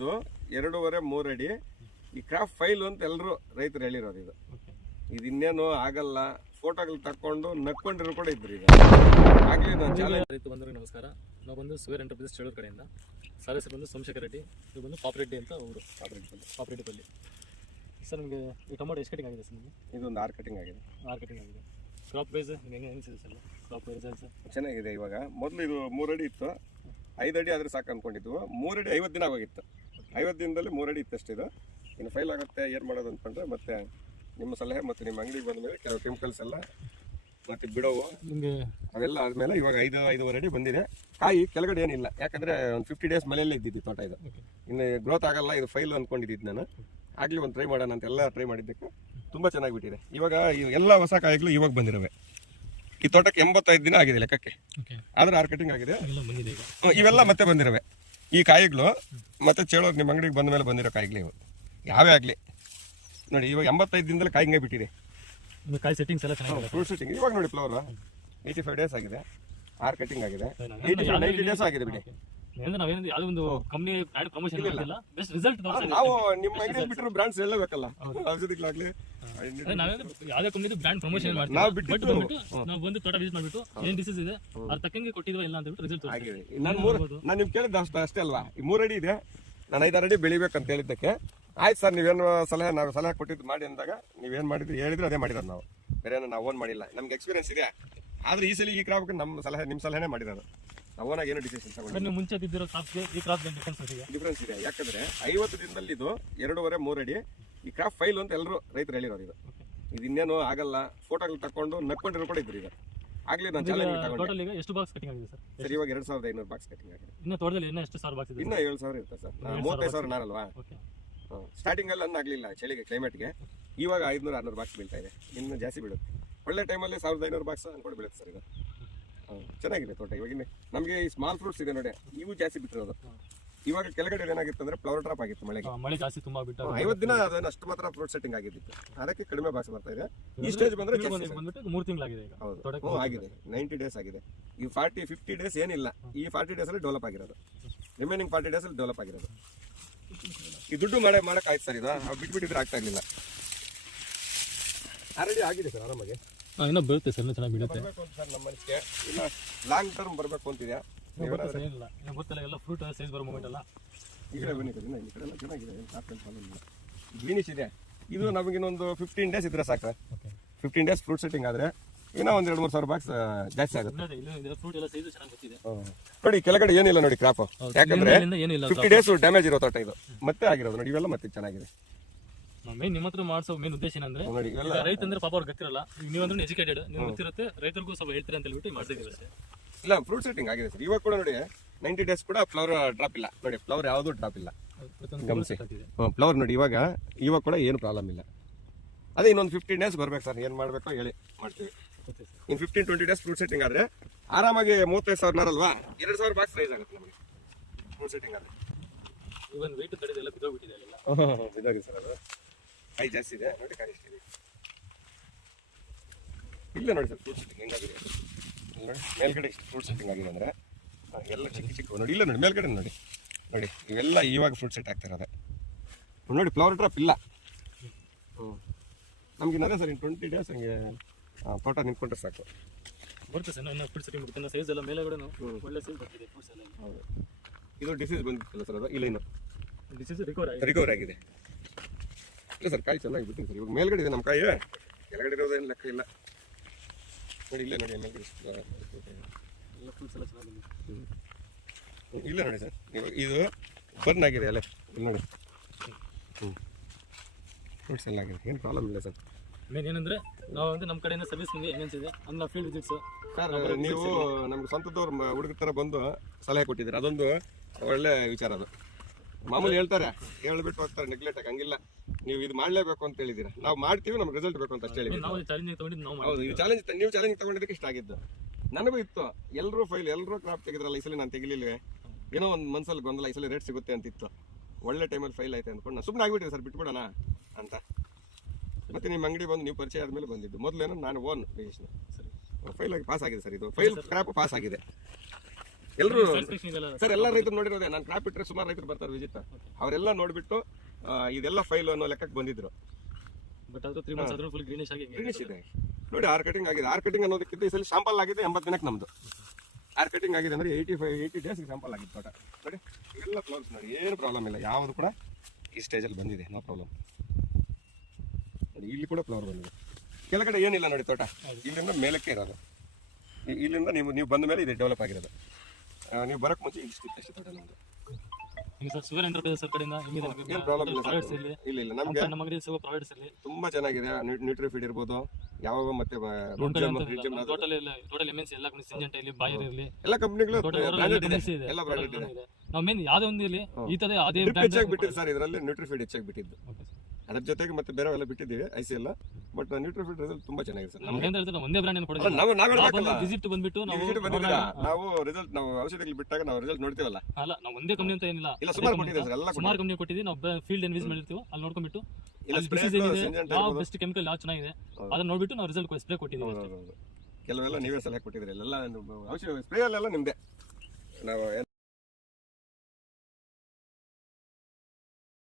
ಇದು ಎರಡೂವರೆ ಮೂರು ಅಡಿ ಈ ಕ್ರಾಫ್ಟ್ ಫೈಲ್ ಅಂತ ಎಲ್ಲರೂ ರೈತರು ಹೇಳಿರೋದು ಇದು. ಇದು ಇನ್ನೇನು ಆಗಲ್ಲ. ಫೋಟೋಗಳು ತಕ್ಕೊಂಡು ನಕ್ಕೊಂಡಿರೋ ಕೂಡ ಇದ್ರು ಈಗ. ಆಗಲಿ ನಾನು ಚಾಲೆಂಜ್ ರೈತ ಬಂದವರಿಗೆ ನಮಸ್ಕಾರ. ನಾವು ಬಂದು ಸುವೇರ್ ಎಂಟರ್ಪ್ರೈಸಸ್ ಚಳೂರು ಕಡೆಯಿಂದ. ಸರ್ ಹೆಸರು ಬಂದು ಸೋಮಶೇಖರ್ ರೆಡ್ಡಿ. ಇದು ಬಂದು ಪಾಪರೆಡ್ಡಿ ಅಂತ ಅವರು ಪಾಪರೆಡ್ಡಿ ಪಲ್ಲಿ. ಸರ್ ನಿಮಗೆ ಈ ಟೊಮೊಟೊ ಎಷ್ಟು ಕಟಿಂಗ್ ಆಗಿದೆ ಸರ್ ನಿಮಗೆ? ಇದೊಂದು ಆರು ಕಟಿಂಗ್ ಆಗಿದೆ. ಆರು ಕಟಿಂಗ್ ಆಗಿದೆ. ಕ್ರಾಪ್ ವೈಸ್ ಹೆಂಗೆ ಸರ್ ಕ್ರಾಪ್ ಪ್ರೈಸ್ ಚೆನ್ನಾಗಿದೆ ಇವಾಗ. ಮೊದಲು ಇದು ಮೂರು ಅಡಿ ಇತ್ತು. ಐದು ಅಡಿ ಆದರೆ ಸಾಕು ಅಂದ್ಕೊಂಡಿದ್ವು ಮೂರು ಅಡಿ ಐವತ್ತು ದಿನ ಆಗೋಗಿತ್ತು. ಐವತ್ತು ದಿನದಲ್ಲಿ ಮೂರು ಅಡಿ ಇತ್ತಷ್ಟು ಇದು ಇನ್ನು ಫೈಲ್ ಆಗುತ್ತೆ ಏನು ಮಾಡೋದು ಅಂದ್ಕೊಂಡ್ರೆ ಮತ್ತೆ ನಿಮ್ಮ ಸಲಹೆ ಮತ್ತು ನಿಮ್ಮ ಅಂಗಡಿಗೆ ಬಂದ ಮೇಲೆ ಕೆಲವು ಕೆಮಿಕಲ್ಸ್ ಎಲ್ಲ ಮತ್ತು ಬಿಡೋವು. ನಿಮಗೆ ಅವೆಲ್ಲ ಆದಮೇಲೆ ಇವಾಗ ಐದು ಐದುವರೆ ಅಡಿ ಬಂದಿದೆ. ಕಾಯಿ ಕೆಳಗಡೆ ಏನಿಲ್ಲ. ಯಾಕಂದರೆ ಒಂದು ಫಿಫ್ಟಿ ಡೇಸ್ ಮನೆಯಲ್ಲೇ ಇದ್ದಿದ್ದು ತೋಟ ಇದು. ಇನ್ನು ಗ್ರೋತ್ ಆಗಲ್ಲ ಇದು ಫೈಲ್ ಅಂದ್ಕೊಂಡಿದ್ದು ನಾನು. ಆಗಲಿ ಒಂದು ಟ್ರೈ ಮಾಡೋಣ ಅಂತ ಎಲ್ಲ ಟ್ರೈ ಮಾಡಿದ್ದಕ್ಕೆ ತುಂಬ ಚೆನ್ನಾಗಿ ಬಿಟ್ಟಿದೆ ಇವಾಗ ಎಲ್ಲ ಹೊಸ ಕಾಯಿಗಳು ಇವಾಗ ಬಂದಿರವೆ. ಈ ತೋಟಕ್ಕೆ ಎಂಬತ್ತೈದು ದಿನ ಆಗಿದೆ ಲೆಕ್ಕಕ್ಕೆ. ಆದರೆ ಆರ್ ಕಟಿಂಗ್ ಆಗಿದೆ ಇವೆಲ್ಲ ಮತ್ತೆ ಬಂದಿರವೆ. ಈ ಕಾಯಿಗಳು ಮತ್ತೆ ಚೇಳೋರು ನಿಮ್ಮ ಅಂಗಡಿಗೆ ಬಂದ ಮೇಲೆ ಬಂದಿರೋ ಕಾಯಿಗಳು ಇವು. ಯಾವೇ ಆಗಲಿ. ನೋಡಿ ಇವಾಗ ಎಂಬತ್ತೈದು ದಿನದಲ್ಲಿ ಕಾಯಿ ಹಿಂಗೆ ಬಿಟ್ಟಿದೆ. ಕಾಯಿ ಸೆಟ್ಟಿಂಗ್ಸ್ ಎಲ್ಲ ಚೆನ್ನಾಗಿದೆ. ಫ್ರೂಟ್ ಸೆಟ್ಟಿಂಗ್ ಇವಾಗ ನೋಡಿ ಫ್ಲವರ್ ಏಯ್ಟಿ ಫೈವ್ ಡೇಸ್ ಆಗಿದೆ. ಆರು ಕಟಿಂಗ್ ಆಗಿದೆ. ಏಯ್ಟಿ ಡೇಸ್ ಆಗಿದೆ ಬಿಡಿ. ಅಂದ್ರೆ ನಾವೇನು ಯಾವುದೋ ಒಂದು ಕಂಪ್ನಿ ಬ್ರ್ಯಾಂಡ್ ಪ್ರಮೋಷನ್ ಮಾಡಿಲ್ಲ ಬೆಸ್ಟ್ ರಿಸಲ್ಟ್ ನಾವು ನಿಮ್ಮ ಬಿಟ್ಟಿರೋ ಬ್ರಾಂಡ್ಸ್ ಹೇಳಬೇಕಲ್ಲ ಔಷಧಿಗಳಾಗ್ಲಿ ನಾವೇನು ಯಾವುದೇ ಕಂಪ್ನಿದು ಬ್ರ್ಯಾಂಡ್ ಪ್ರಮೋಷನ್ ಮಾಡ್ತೀವಿ. ನಾವು ಬಟ್ ನಾವು. ಬಂದು ತೋಟ ವಿಸಿಟ್ ಮಾಡ್ಬಿಟ್ಟು ಏನ್ ಡಿಸೀಸ್ ಇದೆ ಅದ್ರ ತಕ್ಕಂಗೆ ಕೊಟ್ಟಿದ್ವಾ ಇಲ್ಲ ಅಂತ ಹೇಳ್ಬಿಟ್ಟು ರಿಸಲ್ಟ್ ಆಗಿದೆ. ನಾನು ಮೂರು ನಾನು ನಿಮ್ಗೆ ಕೇಳಿದ್ದು ಅಷ್ಟೇ ಅಲ್ವಾ? ಈ ಮೂರು ಅಡಿ ಇದೆ. ನಾನು ಐದಾರು ಅಡಿ ಬೆಳಿಬೇಕಂತ ಹೇಳಿದ್ದಕ್ಕೆ. ಆಯ್ತು ಸರ್ ನೀವೇನು ಸಲಹೆ ನಾವು ಸಲಹೆ ಕೊಟ್ಟಿದ್ದು ಮಾಡಿ ಅಂದಾಗ ನೀವೇನು ಮಾಡಿದ್ರು ಹೇಳಿದ್ರು ಅದೇ ಮಾಡಿದ್ರು ನಾವು. ಬೇರೆ ನಾವು ಓನ್ ಮಾಡಿಲ್ಲ. ನಮ್ಗೆ ಎಕ್ಸ್ಪೀರಿಯನ್ಸ್ ಇದೆ. ಆದ್ರೆ ಈ ಸಲ ಈ ಕ್ರಾಪ್ ನಮ್ಮ ಸಲಹೆ ನಿಮ್ಮ ಸಲಹೆನೇ ಮಾಡಿರೋದು. ನಾವು ಓನಾಗಿ ಏನು ಡಿಸಿಷನ್ ತಗೊಂಡು ನೀವು ಮುಂಚೆ ಕ್ರಾಪ್ಗೆ ಈ ಕ್ರಾಪ್ ಡಿಫ್ರೆನ್ಸ್ ಇದೆ. ಡಿಫ್ರೆನ್ಸ್ ಇದೆ. ಯಾಕಂದ್ರೆ ಐವತ್ತು ದಿನದಲ್ಲಿ ಇದು ಎರಡೂವರೆ ಮೂರು ಅಡಿ ಈ ಕ್ರಾಪ್ ಫೈಲ್ ಅಂತ ಎಲ್ಲರೂ ರೈತರು ಹೇಳಿರೋದು ಇದು. ಇದು ಇನ್ನೇನು ಆಗಲ್ಲ. ಫೋಟೋಗಳು ತಕೊಂಡು ನಕ್ಕೊಂಡಿರೋ ಕೂಡ ಇದ್ರು ಈಗ. ಆಗ್ಲಿ ನಾನು ಚಾಲೆಂಜ್ ಟೋಟಲ್ ಈಗ ಎಷ್ಟು ಬಾಕ್ಸ್ ಕಟಿಂಗ್ ಆಗಿದೆ ಸರ್? ಸರಿ ಇವಾಗ ಎರಡು ಸಾವಿರದ ಐನೂರು ಬಾಕ್ಸ್ ಕಟ್ಟಿಂಗ್ ಆಗಿದೆ. ಇನ್ನು ತೋಟದಲ್ಲಿ ಇನ್ನೂ ಎಷ್ಟು ಸಾವಿರ ಬಾಕ್ಸ್ ಇದೆ ಇನ್ನ ಏಳು ಸಾವಿರ ಇರುತ್ತೆ ಸರ್. ಮೂವತ್ತೈದು ಸಾವಿರ ನಾರಲ್ವಾ ಸ್ಟಾರ್ಟಿಂಗ್ ಅಲ್ಲಿ ಆಗ್ಲಿಲ್ಲ ಚಳಿಗೆ ಕ್ಲೈಮೇಟ್ಗೆ ಇವಾಗ ಐದ್ನೂರ ಆರ್ನೂರು ಬಾಕ್ಸ್ ಬೀಳ್ತಾ ಇದೆ. ಇನ್ನು ಜಾಸ್ತಿ ಬೀಳುತ್ತೆ. ಒಳ್ಳೆ ಟೈಮಲ್ಲಿ ಸಾವಿರದ ಐನೂರು ಬಾಕ್ಸ್ ಅನ್ಕೊಂಡು ಬೀಳುತ್ತೆ ಸರ್ ಇದು. ಚೆನ್ನಾಗಿದೆ ತೋಟ. ಇವಾಗ ಇನ್ನೇ ನಮಗೆ ಈ ಸ್ಮಾಲ್ ಫ್ರೂಟ್ಸ್ ಇದೆ ನೋಡಿ ಇವು ಜಾಸ್ತಿ ಬಿಟ್ಟಿರೋದು. ಇವಾಗ ಕೆಳಗಡೆ ಏನಾಗಿತ್ತು ಅಂದ್ರೆ ಫ್ಲವರ್ ಡ್ರಾಪ್ ಆಗಿತ್ತು ಮಳೆಗೆ. ಮಳೆ ಜಾಸ್ತಿ ತುಂಬಾ ಬಿಟ್ಟು ಐವತ್ತು ದಿನ ಅದನ್ನ ಅಷ್ಟು ಮಾತ್ರ ಫ್ರೂಟ್ ಸೆಟ್ಟಿಂಗ್ ಆಗಿದ್ದಿತ್ತು. ಅದಕ್ಕೆ ಕಡಿಮೆ ಭಾಷೆ ಬರ್ತಾ ಇದೆ. ಈ ಸ್ಟೇಜ್ ಬಂದ್ರೆ ಬಂದ್ಬಿಟ್ಟು ಮೂರು ತಿಂಗಳಾಗಿದೆ ಈಗ. ಹೌದು. ಆಗಿದೆ. ನೈಂಟಿ ಡೇಸ್ ಆಗಿದೆ. ಈ ಫಾರ್ಟಿ ಫಿಫ್ಟಿ ಡೇಸ್ ಏನಿಲ್ಲ. ಈ ಫಾರ್ಟಿ ಡೇಸ್ ಅಲ್ಲಿ ಡೆವಲಪ್ ಆಗಿರೋದು. ರಿಮೈನಿಂಗ್ ಫಾರ್ಟಿ ಡೇಸ್ ಅಲ್ಲಿ ಡೆವಲಪ್ ಆಗಿರೋದು. ಈ ದುಡ್ಡು ಮಾಡೇ ಮಾಡಕ್ ಆಯ್ತು ಸರ್ ಇದು. ಬಿಟ್ಬಿಟ್ಟಿದ್ರೆ ಆಗ್ತಾ ಇರಲಿಲ್ಲ. ಆಲ್ರೆಡಿ ಆಗಿದೆ ಸರ್ ಆರಾಮಾಗಿ. ಇನ್ನೂ ಬೀಳುತ್ತೆ ಸರ್ ಇನ್ನೂ ಚೆನ್ನಾಗಿ ಬೀಳುತ್ತೆ. ಬರಬೇಕು ಅಂತ ಸರ್ ನಮ್ಮ ಮನಸ್ಸಿಗೆ ಇಲ್ಲ ಲಾಂಗ್ ಟರ್ಮ್ ಬರಬೇಕು ಅಂತಿದೆ ಬರುತ್ತೆ ಸರ್ ಏನಿಲ್ಲ. ಇನ್ನು ಗೊತ್ತಿಲ್ಲ ಎಲ್ಲ ಫ್ರೂಟ್ ಸೈಜ್ ಬರೋ ಮೂಮೆಂಟ್ ಅಲ್ಲ. ಈ ಕಡೆ ಬನ್ನಿ ಸರ್ ಈ ಕಡೆ ಎಲ್ಲ ಚೆನ್ನಾಗಿದೆ ಏನು ಪ್ರಾಬ್ಲಮ್ ಗ್ರೀನಿಶ್ ಇದೆ. ಇದು ನಮಗೆ ಇನ್ನೊಂದು ಫಿಫ್ಟೀನ್ ಡೇಸ್ ಇದ್ರೆ ಸಾಕು ಫಿಫ್ಟೀನ್ ಡೇಸ್ ಫ್ರೂಟ್ ಸೆಟ್ಟಿಂಗ್ ಆದ್ರೆ ಇನ್ನೂ ಒಂದು ಎರಡು ಮೂರು ಸಾವಿರ ಬಾಕ್ಸ್ ಜಾಸ್ತಿ ಆಗುತ್ತೆ. ನೋಡಿ ಕೆಳಗಡೆ ಏನಿಲ್ಲ ನೋಡಿ ಕ್ರಾಪ್. ಯಾಕಂದ್ರೆ ಫಿಫ್ಟಿ ಡೇಸ್ ಡ್ಯಾಮೇಜ್ ಇರೋ ತೋಟ ಇದು. ಮತ್ತೆ ಆಗಿರೋದು ನೋಡಿ ಇವೆಲ್ಲ ಮತ್ತೆ ಚೆನ್ನಾಗಿದೆ. ನಾವು ಮೇನ್ ನಿಮ್ಮ ಹತ್ರ ಮಾಡಿಸೋ ಮೇನ್ ಉದ್ದೇಶ ಏನಂದ್ರೆ ಈಗ ರೈತ ಅಂದ್ರೆ ಪಾಪ ಅವ್ರಿಗೆ ಗೊತ್ತಿರಲ್ಲ. ನೀವಂದ್ರೆ ಎಜುಕೇಟೆಡ್ ನೀವು ಗೊತ್ತಿರುತ್ತೆ ರೈತರಿಗೂ ಸ್ವಲ್ಪ ಹೇಳ್ತೀರಾ ಅಂತ ಹೇಳ್ಬಿಟ್ಟು ಮಾಡ್ತಿದ್ದೀವಿ ಅಷ್ಟೇ. ಇಲ್ಲ ಫ್ರೂಟ್ ಸೆಟ್ಟಿಂಗ್ ಆಗಿದೆ ಸರ್. ಇವಾಗ ಕೂಡ ನೋಡಿ ನೈಂಟಿ ಡೇಸ್ ಕೂಡ ಫ್ಲವರ್ ಡ್ರಾಪ್ ಇಲ್ಲ. ನೋಡಿ ಫ್ಲವರ್ ಯಾವುದು ಡ್ರಾಪ್ ಇಲ್ಲ. ಗಮನಿಸಿ. ಫ್ಲವರ್ ನೋಡಿ ಇವಾಗ ಇವಾಗ ಕೂಡ ಏನು ಪ್ರಾಬ್ಲಮ್ ಇಲ್ಲ. ಅದೇ ಇನ್ನೊಂದು ಫಿಫ್ಟೀನ್ ಡೇಸ್ ಬರ್ಬೇಕು ಸರ್. ಏನು ಮಾಡಬೇಕು ಹೇಳಿ ಮಾಡ್ತೀವಿ. ಇನ್ನು fifteen twenty days fruit setting ಆದ್ರೆ ಆರಾಮಾಗಿ ಮೂವತ್ತೈದು ಸಾವಿರ ಅಲ್ವಾ ಎರಡು ಸಾವಿರ ಬಾಕ್ಸ್ ಪ್ರೈಸ್ ಆಗುತ್ತೆ ನಮಗೆ ಫ್ರೂಟ್ ಸೆಟ್ಟಿಂಗ್ ಆದರೆ. ಇವನ್ ವೆಯ್ಟ್ ತಡೆದೆಲ್ಲ ಬಿದ್ದೋಗ್ಬಿಟ್ಟಿದೆ ಇದಾಗಿದೆ ಸರ್ ಅದು. ಕೈ ಜಾಸ್ತಿ ಇದೆ. ನೋಡಿ ಕಾಯಿ ಎಷ್ಟಿದೆ ಇಲ್ಲ ನೋಡಿ ಸರ್ ಫ್ರೂಟ್ ಸೆಟ್ಟಿಂಗ್ ಹೆಂಗಾಗಿದೆ. ನೋಡಿ ಮೇಲ್ಗಡೆ ಇಷ್ಟು ಫ್ರೂಟ್ ಸೆಟ್ಟಿಂಗ್ ಆಗಿದೆ ಅಂದರೆ ಎಲ್ಲ ಚಿಕ್ಕ ಚಿಕ್ಕ ನೋಡಿ ಇಲ್ಲ ನೋಡಿ ಮೇಲ್ಗಡೆ ನೋಡಿ. ನೋಡಿ ಇವೆಲ್ಲ ಇವಾಗ ಫ್ರೂಟ್ ಸೆಟ್ ಆಗ್ತಿರೋದೆ ನೋಡಿ ಫ್ಲವರ್ ಡ್ರಾಪ್ ಇಲ್ಲ. ಹ್ಞೂ ನಮ್ಗೆ ಇನ್ನದೇ ಸರ್ ಇನ್ನು ಟ್ವೆಂಟಿ ಡೇಸ್ ಹಂಗೆ ತೋಟ ನಿಂತ್ಕೊಂಡ್ರೆ ಸಾಕು. ಬರುತ್ತೆ ಸರ್ ನಾನು ಫ್ರೂಟ್ ಸೆಟ್ಟಿಂಗ್ ಬಿಡುತ್ತೆ ಸೈಜ್ ಎಲ್ಲ ಮೇಲೆಗಡೆ ಒಳ್ಳೆ ಸೈಜ್ ಬರ್ತಿದೆ ಫ್ರೂಟ್ಸ್ ಎಲ್ಲ. ಹೌದು. ಇದು ಡಿಸೀಸ್ ಬಂದಿತ್ತಲ್ಲ ಸರ್ ಅದು? ಇಲ್ಲ ಇನ್ನು. ಡಿಸೀಸ್ ರಿಕವರ್ ಆಗಿದೆ. ರಿಕವರ್ ಆಗಿದೆ. ಇಲ್ಲ ಸರ್ ಕಾಯಿ ಚೆನ್ನಾಗಿ ಬಿಡ್ತೀನಿ ಸರ್. ಇವಾಗ ಮೇಲ್ಗಡೆ ಇದೆ ನಮ್ಮ ಕಾಯಿ. ಕೆಳಗಡೆ ಇರೋದೇನು ಲೆಕ್ಕ ಇಲ್ಲ. ನೋಡಿ ಇಲ್ಲೇ ನೋಡಿ ಮೇಲ್ಗಡೆ ಇಲ್ಲ ನೋಡಿ ಸರ್ ಇದು ಬರ್ನ್ ಆಗಿದೆ ಅಲ್ಲೇ ಇಲ್ಲಿ ನೋಡಿ. ಹ್ಞೂ ಫ್ರೂಟ್ಸ್ ಎಲ್ಲ ಆಗಿದೆ. ಏನು ಪ್ರಾಬ್ಲಮ್ ಇಲ್ಲ ಸರ್. ಮೇನ್ ಏನಂದ್ರೆ ನಾವು ಅಂದ್ರೆ ನಮ್ಮ ಕಡೆಯಿಂದ ಸರ್ವಿಸ್ ನಿಮಗೆ ಇದೆ. ಅಂದ್ರೆ ಫೀಲ್ಡ್ ವಿಸಿಟ್ಸ್ ಸರ್ ನೀವು ನಮ್ಗೆ ಸ್ವಂತದವ್ರು ಹುಡುಗರ ಥರ ಬಂದು ಸಲಹೆ ಕೊಟ್ಟಿದ್ದೀರಿ. ಅದೊಂದು ಒಳ್ಳೆ ವಿಚಾರ ಅದು. ಮಾಮೂಲಿ ಹೇಳ್ತಾರೆ ಹೇಳ್ಬಿಟ್ಟು ಹೋಗ್ತಾರೆ ನೆಗ್ಲೆಕ್ಟ್ ಆಗಿ ಹಂಗಿಲ್ಲ. ನೀವು ಇದು ಮಾಡಲೇಬೇಕು ಅಂತ ಹೇಳಿದ್ದೀರಾ? ನಾವು ಮಾಡ್ತೀವಿ ನಮ್ಗೆ ರಿಸಲ್ಟ್ ಬೇಕು ಅಂತ ಅಷ್ಟೇ ಹೌದು ಇದು ಚಾಲೆಂಜ್ ನೀವು ಚಾಲೆಂಜ್ ತಗೊಂಡಿದ್ದಕ್ಕೆ ಇಷ್ಟ ಆಗಿದ್ದು. ನನಗೂ ಇತ್ತು ಎಲ್ಲರೂ ಫೈಲ್ ಎಲ್ಲರೂ ಕ್ರಾಪ್ ತೆಗೆದ್ರಲ್ಲ ಈ ಸಲ ನಾನು ತೆಗಿಲಿಲ್ವೇ? ಏನೋ ಒಂದು ಮನ್ಸಲ್ಲಿ ಗೊಂದಲ ಈ ಸಲ ರೇಟ್ ಸಿಗುತ್ತೆ ಅಂತಿತ್ತು. ಒಳ್ಳೆ ಟೈಮಲ್ಲಿ ಫೈಲ್ ಆಯ್ತು ಅಂದ್ಕೊಂಡು ನಾನು ಸುಮ್ಮನೆ ಆಗಿಬಿಟ್ಟಿದೆ ಸರ್ ಬಿಟ್ಬಿಡೋಣ ಅಂತ. ಮತ್ತೆ ನಿಮ್ಮ ಅಂಗಡಿ ಬಂದು ನೀವು ಪರಿಚಯ ಆದಮೇಲೆ ಬಂದಿದ್ದು. ಮೊದಲೇನೋ ನಾನು ಓನ್ ಫೈಲ್ ಆಗಿ ಪಾಸ್ ಆಗಿದೆ ಸರ್ ಇದು. ಫೈಲ್ ಕ್ರಾಪ್ ಪಾಸ್ ಆಗಿದೆ. ಎಲ್ಲರೂ ಸರ್ ಎಲ್ಲ ರೈತರು ನೋಡಿರೋದೇ ನಾನು ಕ್ರಾಪ್ ಇಟ್ಟರೆ ಸುಮಾರು ರೈತರು ಬರ್ತಾರೆ ವಿಜಿಟ್ ಅವರೆಲ್ಲ ನೋಡಿಬಿಟ್ಟು ಇದೆಲ್ಲ ಫೈಲ್ ಅನ್ನೋ ಲೆಕ್ಕಕ್ಕೆ ಬಂದಿದ್ರು. ಬಟ್ ಅದು ತ್ರೀ ಮಂತ್ಸ್ ಆದ್ರೂ ಫುಲ್ ಗ್ರೀನಿಶ್ ಆಗಿ ಫಿನಿಶ್ ಇದೆ. ನೋಡಿ ಆರ್ ಕಟಿಂಗ್ ಆಗಿದೆ. ಆರ್ ಕಟಿಂಗ್ ಅನ್ನೋದಕ್ಕಿಂತ ಈ ಸಲ ಶಾಂಪಲ್ ಆಗಿದೆ ಎಂಬತ್ತು ದಿನಕ್ಕೆ ನಮ್ದು. ಆರ್ ಕಟಿಂಗ್ ಆಗಿದೆ ಅಂದ್ರೆ ಏಯ್ಟಿ ಫೈವ್ ಏಯ್ಟಿ ಡೇಸ್ಗೆ ಶಾಂಪಲ್ ಆಗಿದೆ ತೋಟ. ನೋಡಿ ಇವೆಲ್ಲ ಫ್ಲವರ್ಸ್ ನೋಡಿ. ಏನು ಪ್ರಾಬ್ಲಮ್ ಇಲ್ಲ. ಯಾವುದು ಕೂಡ ಈ ಸ್ಟೇಜಲ್ಲಿ ಬಂದಿದೆ. ನೋ ಪ್ರಾಬ್ಲಮ್ ನೋಡಿ ಇಲ್ಲಿ ಕೂಡ ಫ್ಲವರ್ ಬಂದಿದೆ. ಕೆಳಗಡೆ ಏನಿಲ್ಲ ನೋಡಿ ತೋಟ. ಇಲ್ಲಿಂದ ಮೇಲಕ್ಕೆ ಇರೋದು. ಇಲ್ಲಿಂದ ನೀವು ನೀವು ಬಂದ ಮೇಲೆ ಇದೆ ಡೆವಲಪ್ ಆಗಿರೋದು. ನೀವು ಬರಕ್ಕೆ ಮುಂಚೆ ಇಷ್ಟು ಅಷ್ಟೇ ತೋಟ ನಮ್ಮದು ನಿಮಗೆ ಸರ್ ಸುಗರ್ ಎಂಟರ್ಪ್ರೈಸಸ್ ಸರ್ ಕಡೆಯಿಂದ ಏನು ಪ್ರಾಬ್ಲಮ್ ಇಲ್ಲ ಪ್ರಾಡಕ್ಟ್ಸ್ ಸರ್ ಇಲ್ಲ ಇಲ್ಲ ನಮಗೆ ನಮ್ಮ ಅಂಗಡಿ ಸಿಗೋ ಪ್ರಾಡಕ್ಟ್ಸ್ ಇರಲಿ ತುಂಬಾ ಚೆನ್ನಾಗಿದೆ. ನ್ಯೂಟ್ರಿ ಫೀಡ್ ಇರ್ಬೋದು. ಯಾವಾಗ ಮತ್ತೆ ರೂಟ್ ಜಮ್ ರಿಡ್ ಜಮ್ total total M N C ಎಲ್ಲ ಸಿಂಜೆಂಟ್ ಇರಲಿ ಬಾಯರ್ ಇರಲಿ. ಎಲ್ಲ ಕಂಪ್ನಿಗಳು ಟೋಟಲ್ ಬ್ರಾಂಡೆಡ್ ಇದೆ. ಇದೆ ಎಲ್ಲ ಬ್ರಾಂಡೆಡ್ ಇದೆ. ಇದೆ. ನಾವು ಮೇನ್ ಯಾವುದೇ ಒಂದು ಇಲ್ಲಿ ಈ ತರ ಅದೇ ಬ್ರ್ಯಾಂಡ್ ಹೆಚ್ಚಾಗಿ ಬಿಟ್ಟಿದ್ದು ಸರ್ ಇದರಲ್ಲಿ ನ್ಯೂಟ್ರಿ ಫೀಡ್ ಹೆಚ್ಚಾಗಿ ಬಿಟ್ಟಿದ್ದು. ಅದ್ರ ಜೊತೆಗೆ ಮತ್ತೆ ಬೇರೆ ಎಲ್ಲ ಬಿಟ್ಟಿದ್ದೀವಿ ಐ ಸಿ ಎಲ್ಲ. ಬಟ್ ನ್ಯೂಟ್ರಿ ಫೀಡ್ ರಿಸಲ್ಟ್ ತುಂಬಾ ಚೆನ್ನಾಗಿದೆ ಸರ್. ನಮ್ಗೆ ಒಂದೇ ಬ್ರ್ಯಾಂಡ್ ಕೊಡೋದು ನಾವು ವಿಸಿಟ್ ಬಂದ್ಬಿಟ್ಟು ನಾವು ವಿಸಿಟ್ ನಾವು ರಿಸಲ್ಟ್ ನಾವು ಔಷಧಿಗಳು ಬಿಟ್ಟಾಗ ನಾವು ರಿಸಲ್ಟ್ ನೋಡ್ತೀವಲ್ಲ. ಅಲ್ಲ ನಾವು ಒಂದೇ ಕಂಪ್ನಿ ಅಂತ ಏನಿಲ್ಲ. ಇಲ್ಲ ಸುಮಾರು ಕೊಟ್ಟಿದ್ದೀವಿ ಸರ್ ಎಲ್ಲ ಸುಮಾರು ಕಂಪ್ನಿ ಕೊಟ್ಟಿದ್ದೀವಿ. ನಾವು ಫೀಲ್ಡ್ ಎನ್ವಿಸ್ ಮಾಡಿರ್ತೀವಿ ಅಲ್ಲಿ ನೋಡ್ಕೊಂಡ್ಬಿಟ್ಟು ಯಾವ ಬೆಸ್ಟ್ ಕೆಮಿಕಲ್ ಯಾವ ಚೆನ್ನಾಗಿದೆ ಅದನ್ನ ನೋಡ್ಬಿಟ್ಟು ನಾವು ರಿಸಲ್ಟ್ ಸ್ಪ್ರೇ ಕೊಟ್ಟಿದ್ದೀವಿ ಕೆಲವೆಲ್ಲ ನೀವೇ ಸಲಹೆ ಕೊಟ್ಟಿದ್ದೀರಿ. ಎಲ್ಲ ಔಷಧಿ ಸ್ಪ್ರೇ ಅಲ್ಲೆಲ್ಲ ನಿಮ್ದೆ. ನಾವು